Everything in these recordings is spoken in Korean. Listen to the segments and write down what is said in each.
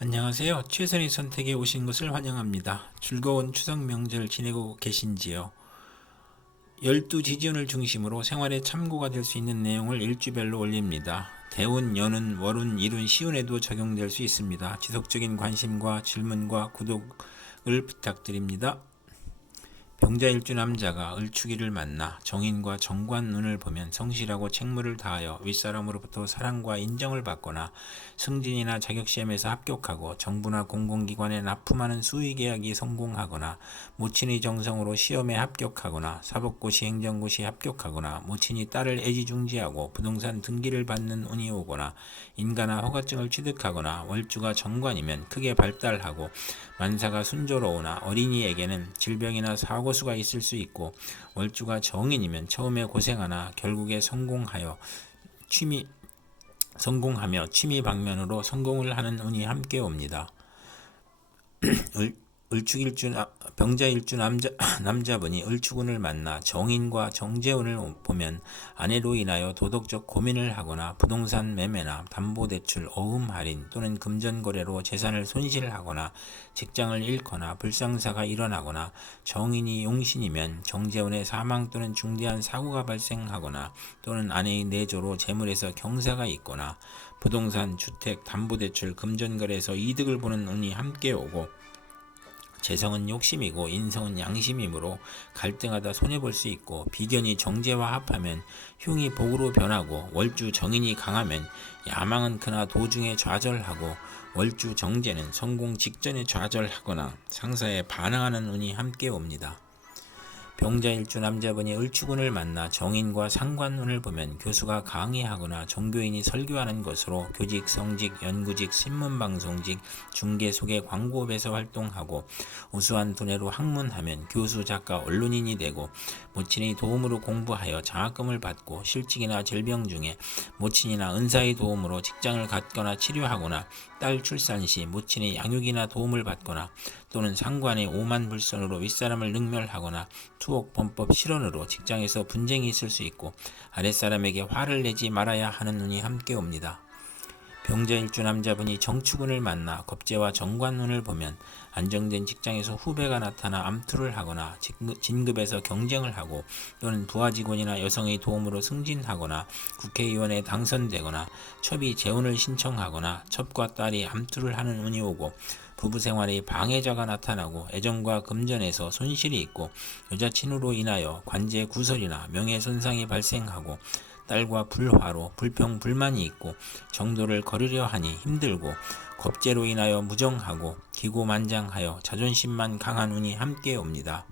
안녕하세요. 최선의 선택에 오신 것을 환영합니다. 즐거운 추석 명절 지내고 계신지요? 12지지운을 중심으로 생활에 참고가 될 수 있는 내용을 일주별로 올립니다. 대운, 연운, 월운, 일운, 시운에도 적용될 수 있습니다. 지속적인 관심과 질문과 구독을 부탁드립니다. 병자일주 남자가 을축일을 만나 정인과 정관운을 보면 성실하고 책무를 다하여 윗사람으로부터 사랑과 인정을 받거나 승진이나 자격시험에서 합격하고 정부나 공공기관에 납품하는 수의계약이 성공하거나 모친의 정성으로 시험에 합격하거나 사법고시 행정고시 합격하거나 모친이 딸을 애지중지하고 부동산 등기를 받는 운이 오거나 인가나 허가증을 취득하거나 월주가 정관이면 크게 발달하고 만사가 순조로우나 어린이에게는 질병이나 사고수가 있을 수 있고 월주가 정인이면 처음에 고생하나 결국에 성공하며 취미 방면으로 성공을 하는 운이 함께 옵니다. 을축일주 병자일주 남자분이 을축운을 만나 정인과 정재운을 보면 아내로 인하여 도덕적 고민을 하거나 부동산 매매나 담보대출, 어음 할인 또는 금전거래로 재산을 손실하거나 직장을 잃거나 불상사가 일어나거나 정인이 용신이면 정재운의 사망 또는 중대한 사고가 발생하거나 또는 아내의 내조로 재물에서 경사가 있거나 부동산, 주택, 담보대출, 금전거래에서 이득을 보는 운이 함께 오고 재성은 욕심이고 인성은 양심이므로 갈등하다 손해볼 수 있고 비견이 정제와 합하면 흉이 복으로 변하고 월주 정인이 강하면 야망은 그나 도중에 좌절하고 월주 정제는 성공 직전에 좌절하거나 상사에 반항하는 운이 함께 옵니다. 병자일주 남자분이 을축운을 만나 정인과 상관운을 보면 교수가 강의하거나 종교인이 설교하는 것으로 교직, 성직, 연구직, 신문방송직, 중개, 소개, 광고업에서 활동하고 우수한 두뇌로 학문하면 교수, 작가, 언론인이 되고 모친의 도움으로 공부하여 장학금을 받고 실직이나 질병 중에 모친이나 은사의 도움으로 직장을 갖거나 치료하거나 딸 출산 시 모친의 양육이나 도움을 받거나 또는 상관의 오만불선으로 윗사람을 능멸하거나 투옥, 범법, 실언으로 직장에서 분쟁이 있을 수 있고 아랫사람에게 화를 내지 말아야 하는 운이 함께 옵니다. 병자일주 남자분이 정축운을 만나 겁재와 정관운을 보면 안정된 직장에서 후배가 나타나 암투를 하거나 진급에서 경쟁을 하고 또는 부하직원이나 여성의 도움으로 승진하거나 국회의원에 당선되거나 첩이 재혼을 신청하거나 첩과 딸이 암투를 하는 운이 오고 부부생활에 방해자가 나타나고 애정과 금전에서 손실이 있고 여자친으로 인하여 관제 구설이나 명예손상이 발생하고 딸과 불화로 불평 불만이 있고 정도를 거르려 하니 힘들고 겁재로 인하여 무정하고 기고만장하여 자존심만 강한 운이 함께 옵니다.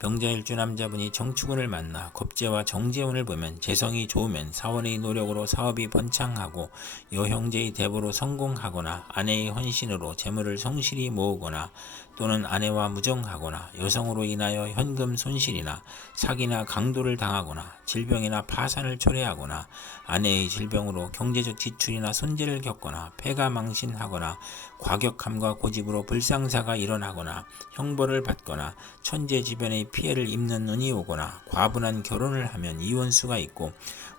병자일주 남자분이 정축운을 만나 겁재와 정재운을 보면 재성이 좋으면 사원의 노력으로 사업이 번창하고 여형제의 대보로 성공하거나 아내의 헌신으로 재물을 성실히 모으거나 또는 아내와 무정하거나 여성으로 인하여 현금 손실이나 사기나 강도를 당하거나 질병이나 파산을 초래하거나 아내의 질병으로 경제적 지출이나 손재를 겪거나 폐가 망신하거나 과격함과 고집으로 불상사가 일어나거나 형벌을 받거나 천재지변의 피해를 입는 운이 오거나 과분한 결혼을 하면 이혼수가 있고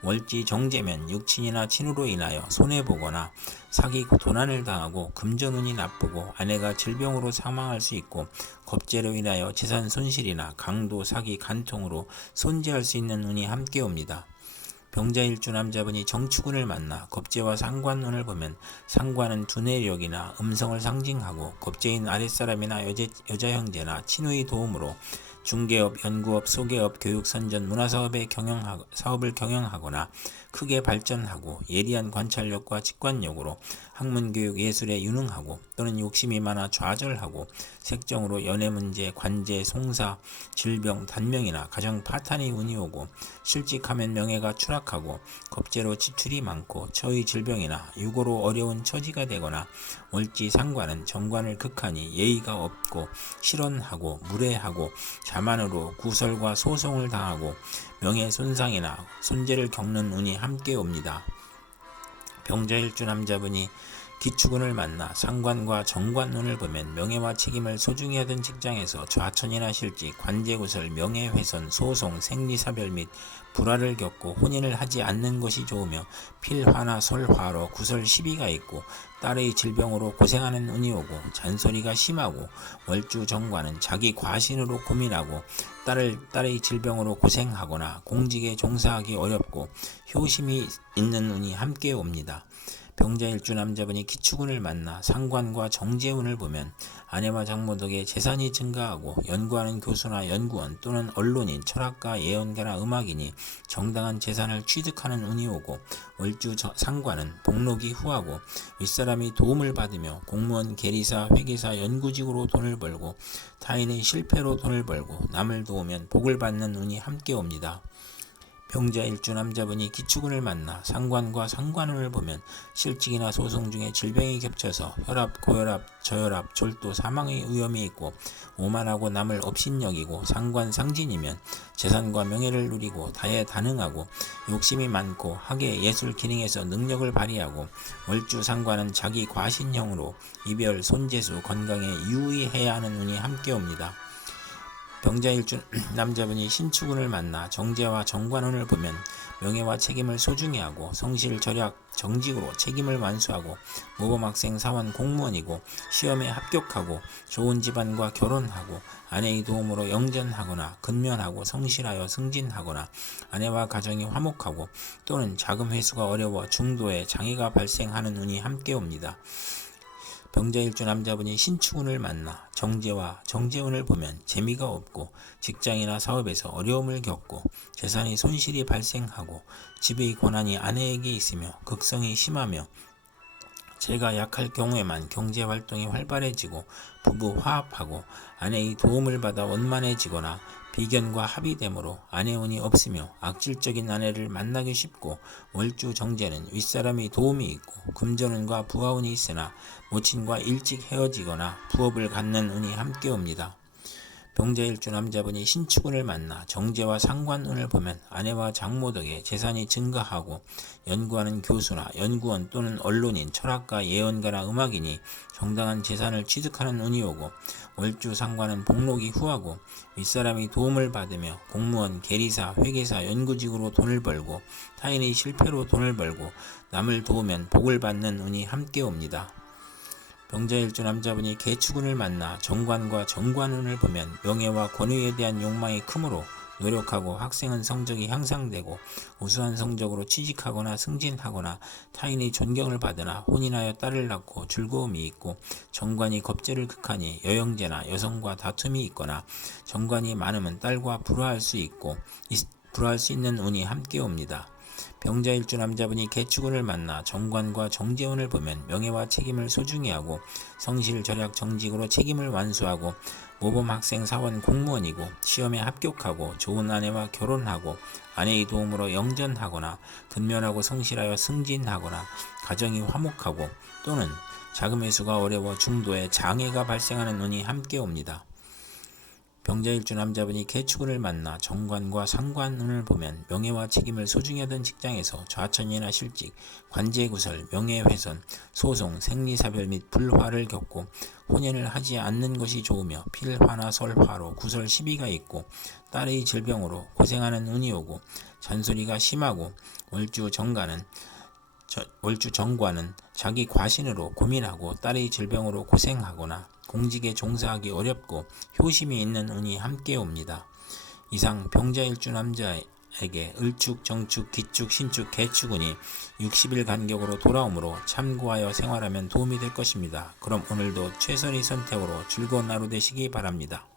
월지 정제면 육친이나 친으로 인하여 손해보거나 사기 도난을 당하고 금전운이 나쁘고 아내가 질병으로 사망할 수 있고 겁재로 인하여 재산 손실이나 강도, 사기, 간통으로 손재할 수 있는 운이 함께 옵니다. 병자일주 남자분이 정축운을 만나 겁재와 상관운을 보면 상관은 두뇌력이나 음성을 상징하고 겁재인 아랫사람이나 여자 형제나 친우의 도움으로 중개업, 연구업, 소개업, 교육선전, 문화사업을 경영하거나 크게 발전하고 예리한 관찰력과 직관력으로 학문교육 예술에 유능하고 또는 욕심이 많아 좌절하고 색정으로 연애문제, 관제, 송사, 질병, 단명이나 가정 파탄의 운이 오고 실직하면 명예가 추락하고 겁재로 지출이 많고 처의 질병이나 유고로 어려운 처지가 되거나 월지 상관은 정관을 극하니 예의가 없고 실언하고 무례하고 자만으로 구설과 소송을 당하고 명예손상이나 손재를 겪는 운이 함께 옵니다. 병자일주 남자분이 기축운을 만나 상관과 정관운을 보면 명예와 책임을 소중히 하던 직장에서 좌천이나 실직, 관제구설, 명예훼손, 소송, 생리사별 및 불화를 겪고 혼인을 하지 않는 것이 좋으며 필화나 설화로 구설 시비가 있고 딸의 질병으로 고생하는 운이 오고 잔소리가 심하고 월주 정관은 자기 과신으로 고민하고 딸의 질병으로 고생하거나 공직에 종사하기 어렵고 효심이 있는 운이 함께 옵니다. 병자일주 남자분이 기축운을 만나 상관과 정제운을 보면 아내와 장모 덕에 재산이 증가하고 연구하는 교수나 연구원 또는 언론인, 철학가, 예언가나 음악인이 정당한 재산을 취득하는 운이 오고 월주 상관은 복록이 후하고 윗사람이 도움을 받으며 공무원, 계리사, 회계사, 연구직으로 돈을 벌고 타인의 실패로 돈을 벌고 남을 도우면 복을 받는 운이 함께 옵니다. 병자일주 남자분이 기축운을 만나 상관과 상관운을 보면 실직이나 소송 중에 질병이 겹쳐서 혈압, 고혈압, 저혈압, 졸도, 사망의 위험이 있고 오만하고 남을 업신여기고 상관상진이면 재산과 명예를 누리고 다해다능하고 욕심이 많고 학예, 예술, 기능에서 능력을 발휘하고 월주 상관은 자기 과신형으로 이별, 손재수, 건강에 유의해야 하는 운이 함께 옵니다. 병자일주 남자분이 신축운을 만나 정제와 정관운을 보면 명예와 책임을 소중히 하고 성실, 절약, 정직으로 책임을 완수하고 모범학생, 사원, 공무원이고 시험에 합격하고 좋은 집안과 결혼하고 아내의 도움으로 영전하거나 근면하고 성실하여 승진하거나 아내와 가정이 화목하고 또는 자금 회수가 어려워 중도에 장애가 발생하는 운이 함께 옵니다. 병자일주 남자분이 신축운을 만나 정제와 정제운을 보면 재미가 없고 직장이나 사업에서 어려움을 겪고 재산의 손실이 발생하고 집의 권한이 아내에게 있으며 극성이 심하며 재가 약할 경우에만 경제활동이 활발해지고 부부 화합하고 아내의 도움을 받아 원만해지거나 비견과 합의됨으로 아내운이 없으며 악질적인 아내를 만나기 쉽고 월주 정제는 윗사람의 도움이 있고 금전운과 부하운이 있으나 모친과 일찍 헤어지거나 부업을 갖는 운이 함께 옵니다. 병자일주 남자분이 신축운을 만나 정제와 상관운을 보면 아내와 장모 덕에 재산이 증가하고 연구하는 교수나 연구원 또는 언론인, 철학가, 예언가나 음악인이 정당한 재산을 취득하는 운이 오고 월주 상관은 복록이 후하고 윗사람이 도움을 받으며 공무원, 계리사, 회계사, 연구직으로 돈을 벌고 타인의 실패로 돈을 벌고 남을 도우면 복을 받는 운이 함께 옵니다. 병자일주 남자분이 개축운을 만나 정관과 정관운을 보면 명예와 권위에 대한 욕망이 크므로 노력하고 학생은 성적이 향상되고 우수한 성적으로 취직하거나 승진하거나 타인의 존경을 받으나 혼인하여 딸을 낳고 즐거움이 있고 정관이 겁재를 극하니 여영제나 여성과 다툼이 있거나 정관이 많으면 딸과 불화할 수 있는 운이 함께 옵니다. 병자일주 남자분이 개축운을 만나 정관과 정제운을 보면 명예와 책임을 소중히 하고 성실, 절약, 정직으로 책임을 완수하고 모범학생, 사원, 공무원이고 시험에 합격하고 좋은 아내와 결혼하고 아내의 도움으로 영전하거나 근면하고 성실하여 승진하거나 가정이 화목하고 또는 자금 회수가 어려워 중도에 장애가 발생하는 운이 함께 옵니다. 병자일주 남자분이 개축운을 만나 정관과 상관운을 보면 명예와 책임을 소중히 하던 직장에서 좌천이나 실직, 관제구설, 명예훼손, 소송, 생리사별 및 불화를 겪고 혼인을 하지 않는 것이 좋으며 필화나 설화로 구설 시비가 있고 딸의 질병으로 고생하는 운이 오고 잔소리가 심하고 월주 정관은 자기 과신으로 고민하고 딸의 질병으로 고생하거나 공직에 종사하기 어렵고 효심이 있는 운이 함께 옵니다. 이상 병자일주 남자에게 을축, 정축, 기축, 신축, 개축운이 60일 간격으로 돌아오므로 참고하여 생활하면 도움이 될 것입니다. 그럼 오늘도 최선의 선택으로 즐거운 하루 되시기 바랍니다.